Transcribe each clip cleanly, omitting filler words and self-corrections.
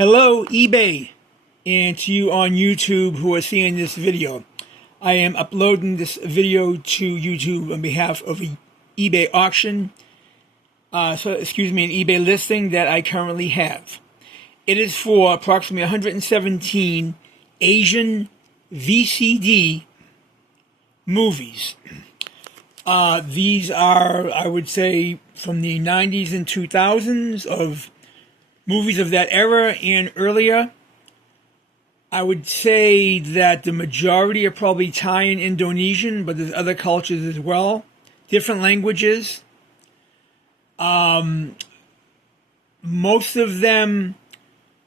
Hello, eBay, and to you on YouTube who are seeing this video. I am uploading this video to YouTube on behalf of an eBay auction, an eBay listing that I currently have. It is for approximately 117 Asian VCD movies. These are, I would say, from the 90s and 2000s of movies of that era and earlier. I would say that the majority are probably Thai and Indonesian, but there's other cultures as well, different languages. Most of them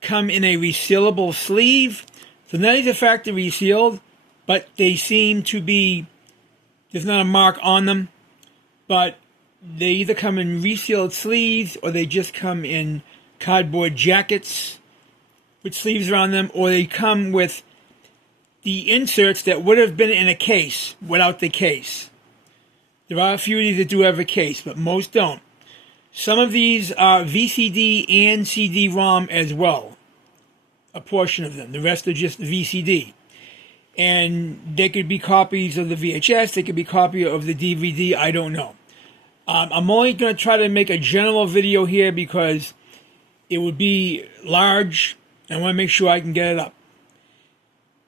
come in a resealable sleeve. So not only the factory sealed, but they seem to be, there's not a mark on them, but they either come in resealed sleeves or they just come in cardboard jackets with sleeves around them, or they come with the inserts that would have been in a case without the case. There are a few of these that do have a case, but most don't. Some of these are VCD and CD-ROM as well, a portion of them. The rest are just VCD. And they could be copies of the VHS, they could be copy of the DVD, I don't know. I'm only going to try to make a general video here because it would be large, and I want to make sure I can get it up.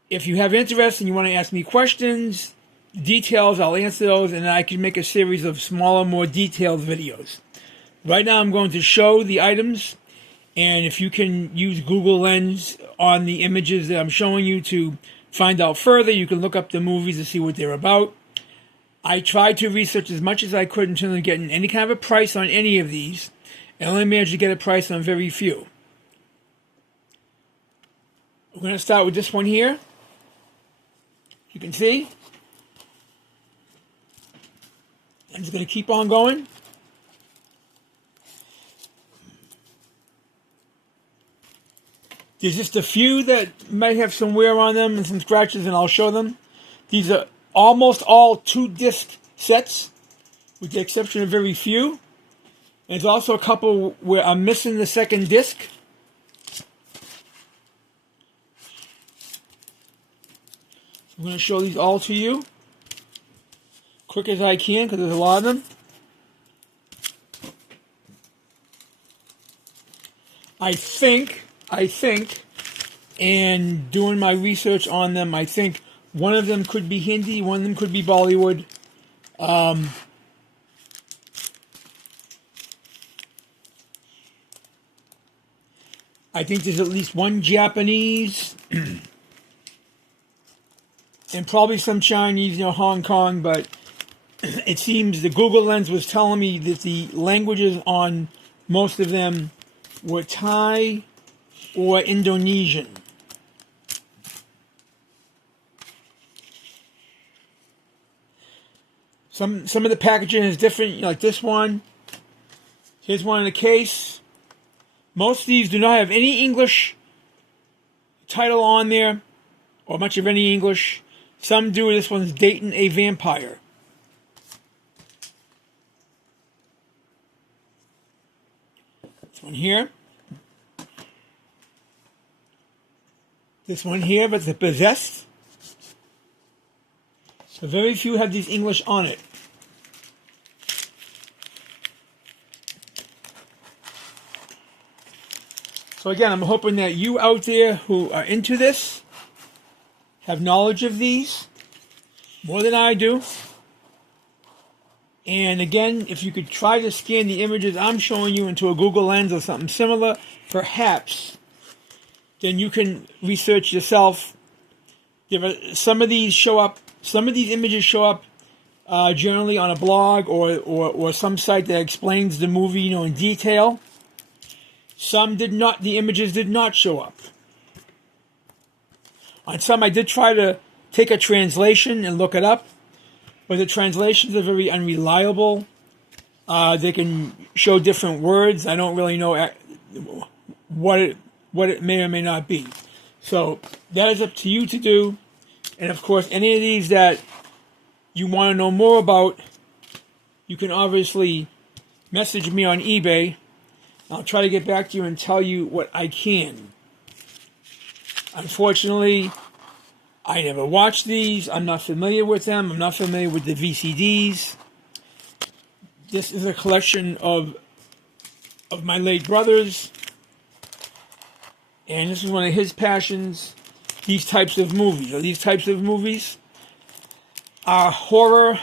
If you have interest and you want to ask me questions, details, I'll answer those, and I can make a series of smaller, more detailed videos. Right now I'm going to show the items, and if you can use Google Lens on the images that I'm showing you to find out further, you can look up the movies to see what they're about. I tried to research as much as I could in terms of getting any kind of a price on any of these, and only managed to get a price on very few. We're going to start with this one here. You can see. I'm just going to keep on going. There's just a few that might have some wear on them and some scratches, and I'll show them. These are almost all 2-disc sets, with the exception of very few. And there's also a couple where I'm missing the second disc. I'm going to show these all to you quick as I can because there's a lot of them. I think, and doing my research on them, I think one of them could be Hindi, one of them could be Bollywood. I think there's at least one Japanese, and probably some Chinese, Hong Kong, but it seems the Google Lens was telling me that the languages on most of them were Thai or Indonesian. Some of the packaging is different, like this one. Here's one in a case. Most of these do not have any English title on there, or much of any English. Some do. This one's Dating a Vampire. This one here. This one here, but the Possessed. So very few have these English on it. So again, I'm hoping that you out there who are into this have knowledge of these more than I do. And again, if you could try to scan the images I'm showing you into a Google Lens or something similar, perhaps, then you can research yourself. Some of these images show up generally on a blog or some site that explains the movie, in detail. Some did not. The images did not show up. On some, I did try to take a translation and look it up, but the translations are very unreliable. They can show different words. I don't really know what it may or may not be. So that is up to you to do. And of course, any of these that you want to know more about, you can obviously message me on eBay. I'll try to get back to you and tell you what I can. Unfortunately, I never watched these. I'm not familiar with them. I'm not familiar with the VCDs. This is a collection of my late brother's, and this is one of his passions. These types of movies. These types of movies are horror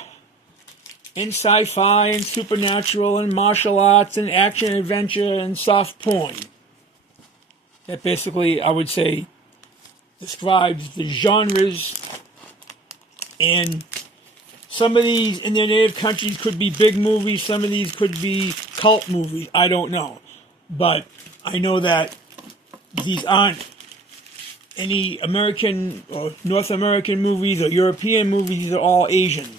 and sci-fi and supernatural and martial arts and action adventure and soft porn. That basically, I would say, describes the genres. And some of these in their native countries could be big movies. Some of these could be cult movies. I don't know. But I know that these aren't any American or North American movies or European movies. These are all Asian.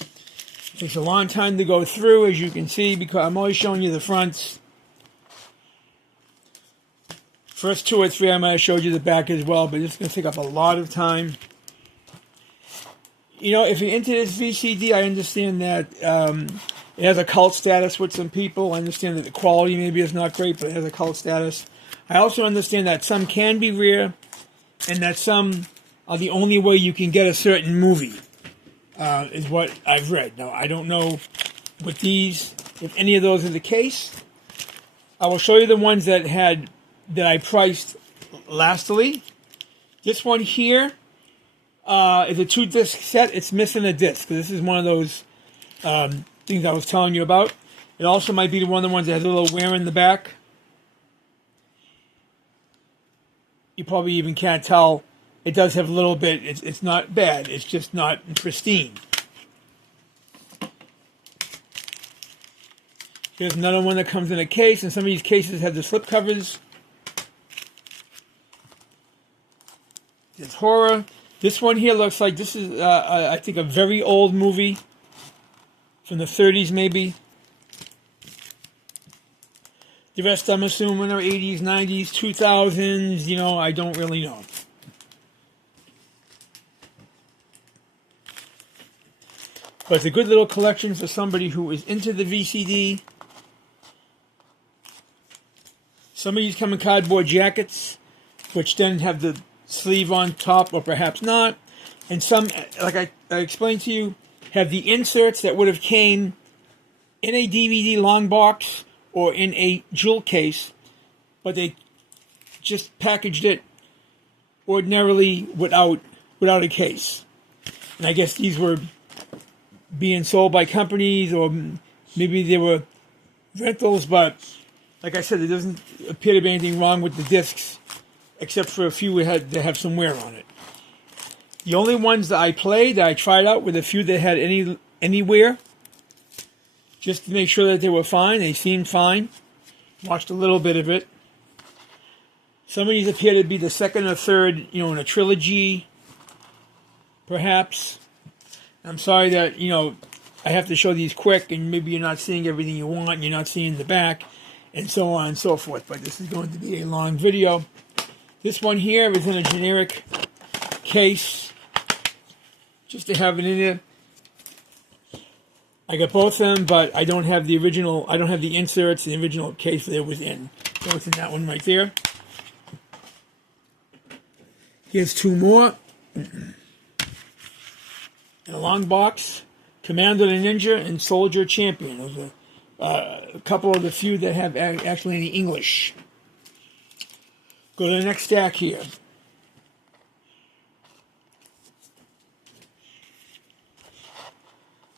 It takes a long time to go through, as you can see, because I'm always showing you the fronts. First 2 or 3 I might have showed you the back as well, but it's going to take up a lot of time. You know, if you're into this VCD, I understand that it has a cult status with some people. I understand that the quality maybe is not great, but it has a cult status. I also understand that some can be rare, and that some are the only way you can get a certain movie, is what I've read. Now, I don't know with these, if any of those are the case. I will show you the ones that I priced lastly. This one here is a 2-disc set. It's missing a disc. This is one of those things I was telling you about. It also might be one of the ones that has a little wear in the back. You probably even can't tell. It does have a little bit. It's not bad. It's just not pristine. Here's another one that comes in a case, and some of these cases have the slip covers. It's horror. This one here looks like this is, I think, a very old movie from the 30s, maybe. The rest, I'm assuming, are 80s, 90s, 2000s. You know, I don't really know. But it's a good little collection for somebody who is into the VCD. Some of these come in cardboard jackets, which then have the sleeve on top, or perhaps not. And some, like I explained to you, have the inserts that would have came in a DVD long box or in a jewel case, but they just packaged it ordinarily without a case. And I guess these were being sold by companies, or maybe they were rentals, but like I said, there doesn't appear to be anything wrong with the discs, except for a few that have some wear on it. The only ones that I played, that I tried out, were the few that had any wear, just to make sure that they were fine. They seemed fine. Watched a little bit of it. Some of these appear to be the second or third, in a trilogy, perhaps. I'm sorry that, I have to show these quick, and maybe you're not seeing everything you want, and you're not seeing the back, and so on and so forth. But this is going to be a long video. This one here is in a generic case, just to have it in there. I got both of them, but I don't have the original. I don't have the inserts. The original case that it was in. So it's in that one right there. Here's 2 more. In a long box, Commander the Ninja and Soldier Champion. Those are a couple of the few that have actually any English. Go to the next stack here.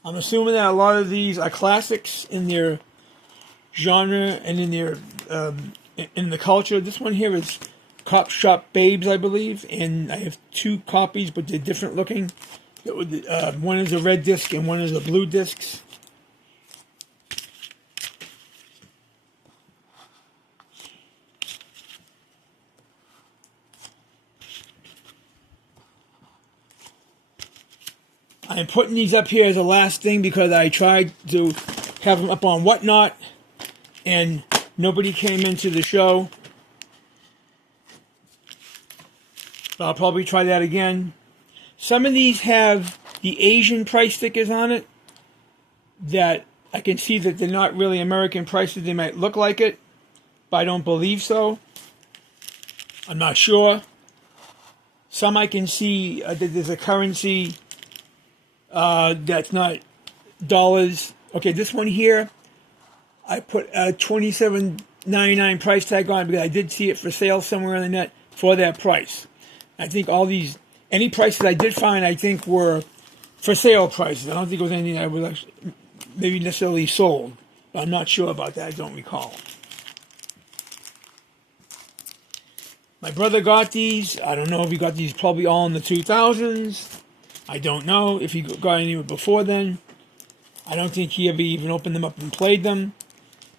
I'm assuming that a lot of these are classics in their genre and in their in the culture. This one here is Cop Shop Babes, I believe, and I have 2 copies, but they're different looking. One is a red disc and one is a blue disc. I'm putting these up here as a last thing because I tried to have them up on Whatnot and nobody came into the show. So I'll probably try that again. Some of these have the Asian price stickers on it that I can see that they're not really American prices. They might look like it, but I don't believe so. I'm not sure. Some I can see that there's a currency that's not dollars. Okay, this one here, I put a $27.99 price tag on it because I did see it for sale somewhere on the net for that price. I think all these, any prices I did find, I think were for sale prices. I don't think it was anything that was actually maybe necessarily sold. But I'm not sure about that. I don't recall. My brother got these. I don't know if he got these probably all in the 2000s. I don't know if he got any before then. I don't think he ever even opened them up and played them.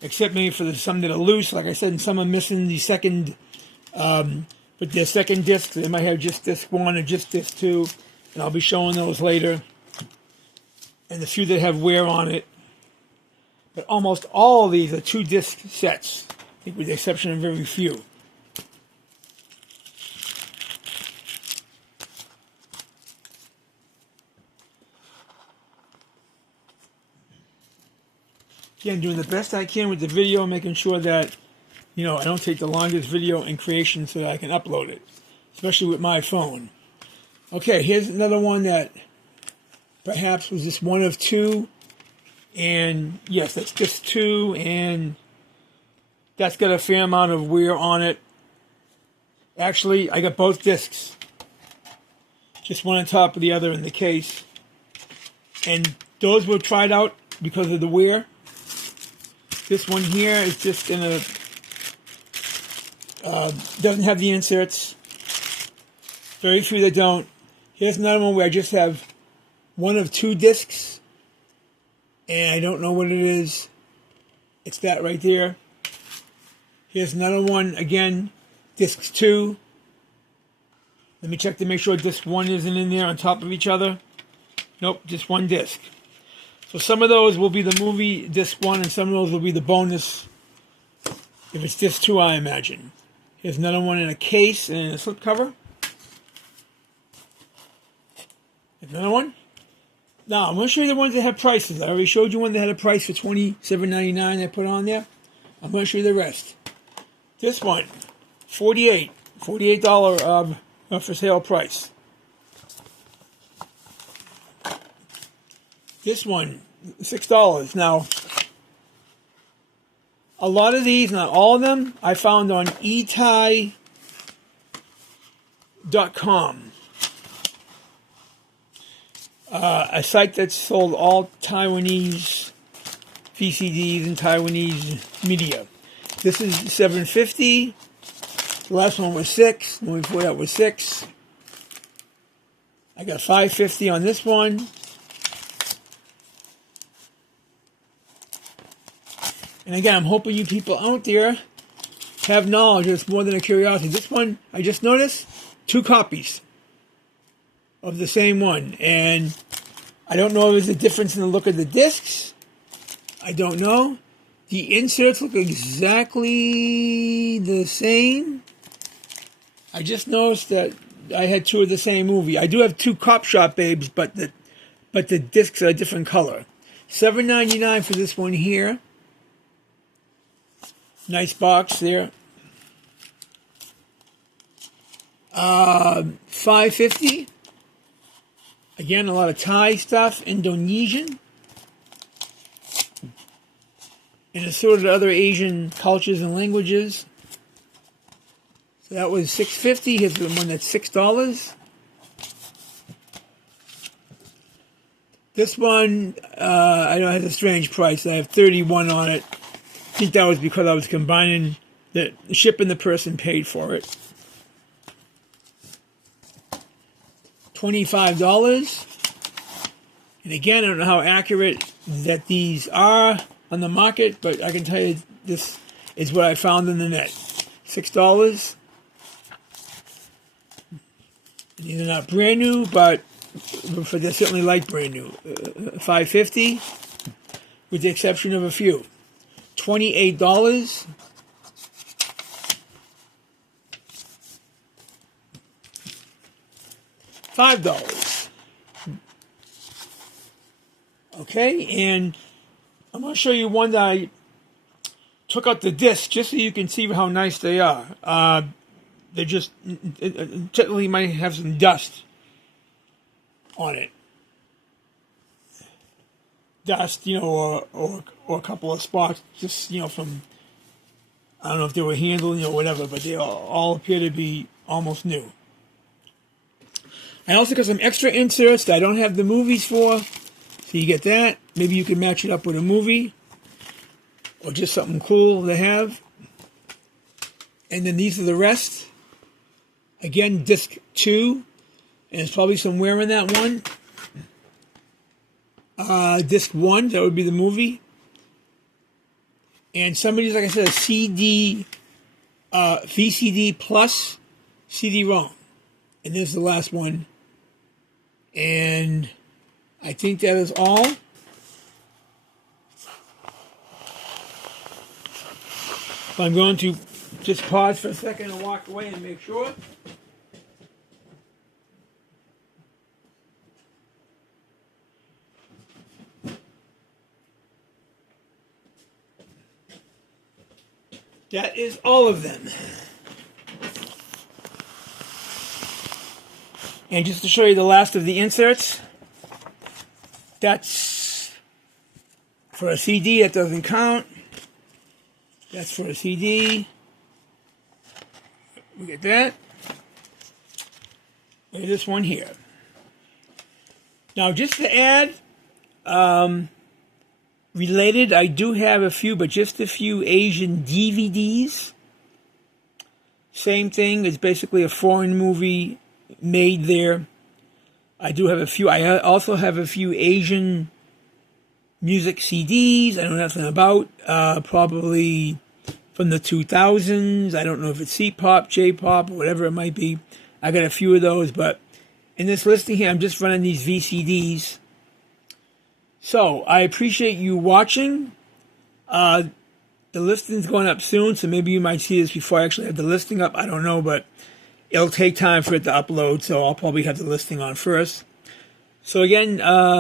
Except maybe for some that are loose. Like I said, and some are missing the second, but their second disc. They might have just disc 1 or just disc 2. And I'll be showing those later. And the few that have wear on it. But almost all of these are 2 disc sets. I think with the exception of very few. Again, doing the best I can with the video, making sure that, I don't take the longest video in creation so that I can upload it, especially with my phone. Okay, here's another one that perhaps was just one of 2, and yes, that's just 2, and that's got a fair amount of wear on it. Actually, I got both discs, just one on top of the other in the case, and those were tried out because of the wear. This one here is just doesn't have the inserts. Very few that don't. Here's another one where I just have one of 2 discs, and I don't know what it is. It's that right there. Here's another one, again, discs 2. Let me check to make sure disc 1 isn't in there on top of each other. Nope, just one disc. So some of those will be the movie disc 1, and some of those will be the bonus if it's disc 2, I imagine. Here's another one in a case and in a slipcover. Another one. Now, I'm going to show you the ones that have prices. I already showed you one that had a price for $27.99 I put on there. I'm going to show you the rest. This one, $48 for sale price. This one, $6. Now, a lot of these, not all of them, I found on eTai.com. A site that sold all Taiwanese VCDs and Taiwanese media. This is $7.50. The last one was $6. The one before that was $6. I got $5.50 on this one. And again, I'm hoping you people out there have knowledge. It's more than a curiosity. This one, I just noticed, 2 copies of the same one. And I don't know if there's a difference in the look of the discs. I don't know. The inserts look exactly the same. I just noticed that I had 2 of the same movie. I do have 2 Cop Shop Babes, but the discs are a different color. $7.99 for this one here. Nice box there. $5.50. Again, a lot of Thai stuff, Indonesian, and assorted other Asian cultures and languages. So that was $6.50. Here's the one that's $6. This one, I know it has a strange price. I have 31 on it. I think that was because I was combining the ship and the person paid for it. $25. And again, I don't know how accurate that these are on the market, but I can tell you this is what I found in the net. $6. These are not brand new, but they're certainly like brand new. $5.50, with the exception of a few. $28. $5. Okay, and I'm going to show you one that I took out the disc just so you can see how nice they are. They just technically might have some dust on it. Dust, or a couple of spots, just, from, I don't know if they were handled, whatever, but they all appear to be almost new. I also got some extra inserts that I don't have the movies for, so you get that. Maybe you can match it up with a movie, or just something cool to have. And then these are the rest. Again, disc 2, and there's probably some wear in that one. Disc 1, that would be the movie. And some of these, like I said, a CD, VCD plus CD-ROM. And this is the last one. And I think that is all. So I'm going to just pause for a second and walk away and make sure. That is all of them. And just to show you the last of the inserts, that's for a CD, that doesn't count. That's for a CD. We get that. And this one here. Now, just to add, related, I do have a few, but just a few Asian DVDs. Same thing, it's basically a foreign movie made there. I do have a few. I also have a few Asian music CDs I know nothing about. Probably from the 2000s. I don't know if it's C-pop, J-pop, or whatever it might be. I got a few of those, but in this listing here, I'm just running these VCDs. So, I appreciate you watching. The listing's going up soon, so maybe you might see this before I actually have the listing up. I don't know, but it'll take time for it to upload, so I'll probably have the listing on first. So again,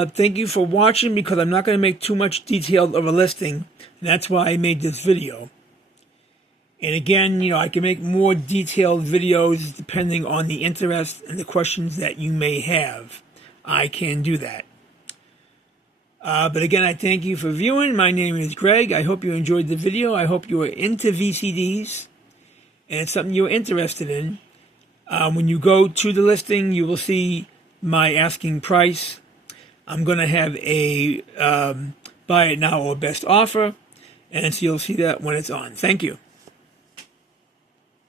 thank you for watching, because I'm not going to make too much detail of a listing, and that's why I made this video. And again, I can make more detailed videos depending on the interest and the questions that you may have. I can do that. But again, I thank you for viewing. My name is Greg. I hope you enjoyed the video. I hope you are into VCDs, and it's something you're interested in. When you go to the listing, you will see my asking price. I'm going to have a buy it now or best offer, and so you'll see that when it's on. Thank you.